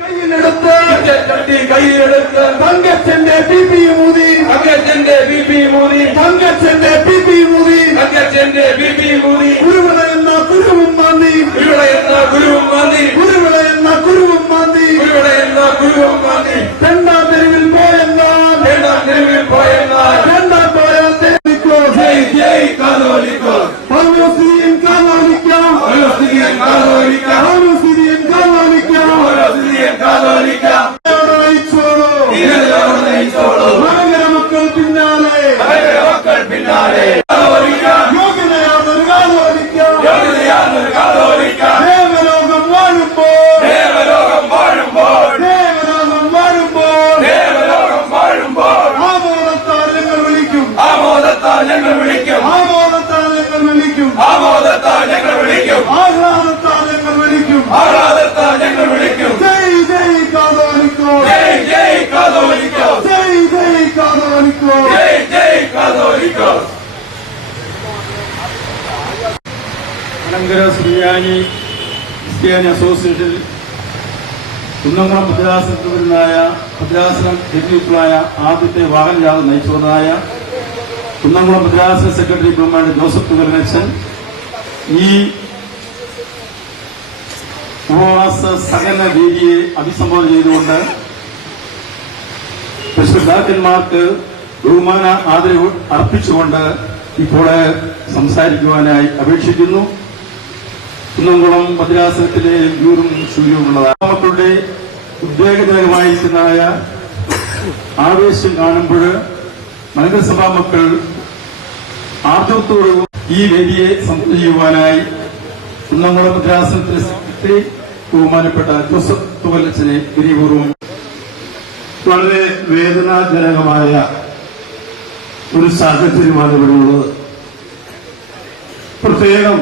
കയ്യിലെടുത്ത് തങ്കച്ചന്റെ ബിപി മൂതി കുരുവിള എന്ന കുരുവും മാന്തി രണ്ടാം തെരുവിൽ പോയെന്നാൽ രണ്ടാം പോയാൽ പൗലോസിയൻ കാതോലിക്ക മക്കൾ പിന്നാലെ യോഗ്യതയാർന്നൊരു കാതോലിക്ക ദേവലോകം വാഴുമ്പോൾ ആമോദത്താൽ ഞങ്ങൾ വിളിക്കും ആഹ്ലാദത്താൽ ഞങ്ങൾ വിളിക്കും ജയ് ജയ് കാതോലിക്കോ. മലങ്കര സുറിയാനി ക്രിസ്ത്യാനി അസോസിയേഷൻ കുന്നംകുളം ഭദ്രാസനം തെരഞ്ഞെടുപ്പിലായ ആദ്യത്തെ വാഹനജാഥ നയിച്ചുവന്നതായ കുന്നംകുളം ഭദ്രാസന സെക്രട്ടറി ബഹുമാൻ ജോസഫ് തുകലച്ചൻ ഈ ഉപവാസ സഹന വേദിയെ അഭിസംബോധന ചെയ്തുകൊണ്ട് പിതാക്കന്മാർക്ക് ബഹുമാന ആദരവ് അർപ്പിച്ചുകൊണ്ട് ഇപ്പോൾ സംസാരിക്കുവാനായി അപേക്ഷിക്കുന്നു. കുന്നംകുളം ഭദ്രാസനത്തിലെ യൂറും ശൂര്യവുമുള്ളതാണ്. മക്കളുടെ ഉദ്വേഗജനകമായിരിക്കുന്നതായ ആവേശം കാണുമ്പോൾ മലങ്കരസഭാ മക്കൾ ആർജവത്തോടും ഈ വേദിയെ സംബോധന ചെയ്യുവാനായി കുന്നംകുളം ഭദ്രാസനത്തിലെ സെക്രട്ടറി ബഹുമാനപ്പെട്ട ജോസഫ് തുകലച്ചനെ വിനയപൂർവ്വം. വളരെ വേദനാജനകമായ ഒരു സാഹചര്യമാണ് ഇവിടെയുള്ളത്. പ്രത്യേകം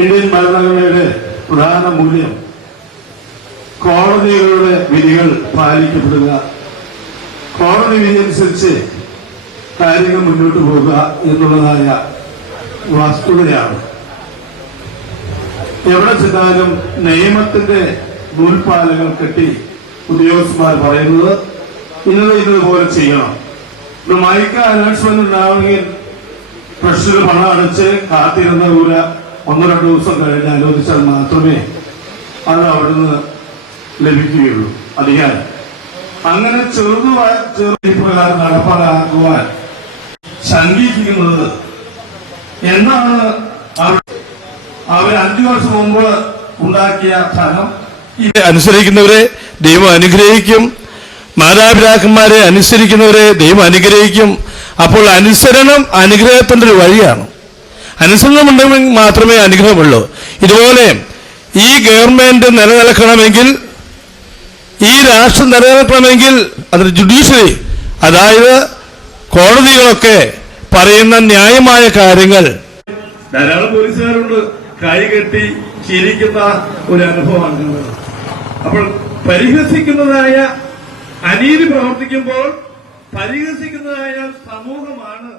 ഇന്ത്യൻ ഭരണഘടനയുടെ പ്രധാന മൂല്യം കോടതികളുടെ വിധികൾ പാലിക്കപ്പെടുക, കോടതി വിധി അനുസരിച്ച് കാര്യങ്ങൾ മുന്നോട്ട് പോകുക എന്നുള്ളതായ വസ്തുതയാണ്. എവിടെ ചെന്നാലും നിയമത്തിന്റെ നൂൽപ്പാലങ്ങൾ കെട്ടി ഉദ്യോഗസ്ഥന്മാർ പറയുന്നത് ഇന്നതുപോലെ ചെയ്യണം. ഒരു മൈക്ക് അനൗൺസ്മെന്റ് ഉണ്ടാവണമെങ്കിൽ പ്രഷർ പണം അടച്ച് കാത്തിരുന്ന ഒരു 1-2 ദിവസം കഴിഞ്ഞ് അനുവദിച്ചാൽ മാത്രമേ അത് അവിടുന്ന് ലഭിക്കുകയുള്ളൂ അധികാരം. അങ്ങനെ ചെറുപ്രകാരം നടപ്പാക്കുവാൻ ശങ്കിക്കുന്നത് എന്നാണ് അവർ 5 വർഷം മുമ്പ് ഉണ്ടാക്കിയ ഫലം. അനുസരിക്കുന്നവരെ ദൈവം അനുഗ്രഹിക്കും, മാതാപിതാക്കന്മാരെ അനുസരിക്കുന്നവരെ ദൈവം അനുഗ്രഹിക്കും. അപ്പോൾ അനുസരണം അനുഗ്രഹത്തിന്റെ ഒരു വഴിയാണ്. അനുസരണം ഉണ്ടെങ്കിൽ മാത്രമേ അനുഗ്രഹമുള്ളൂ. ഇതുപോലെ ഈ ഗവൺമെന്റ് നിലനിൽക്കണമെങ്കിൽ, ഈ രാഷ്ട്രം നിലനിൽക്കണമെങ്കിൽ അതിന് ജുഡീഷ്യറി, അതായത് കോടതികളൊക്കെ പറയുന്ന ന്യായമായ കാര്യങ്ങൾ. ധാരാളം പോലീസുകാരുണ്ട് കൈകെട്ടി ചിരിക്കുന്ന ഒരു അനുഭവമാണ്. അപ്പോൾ പരിഹസിക്കുന്നതായ അനീതി പ്രവർത്തിക്കുമ്പോൾ പരിഹസിക്കുന്നതായ സമൂഹമാണ്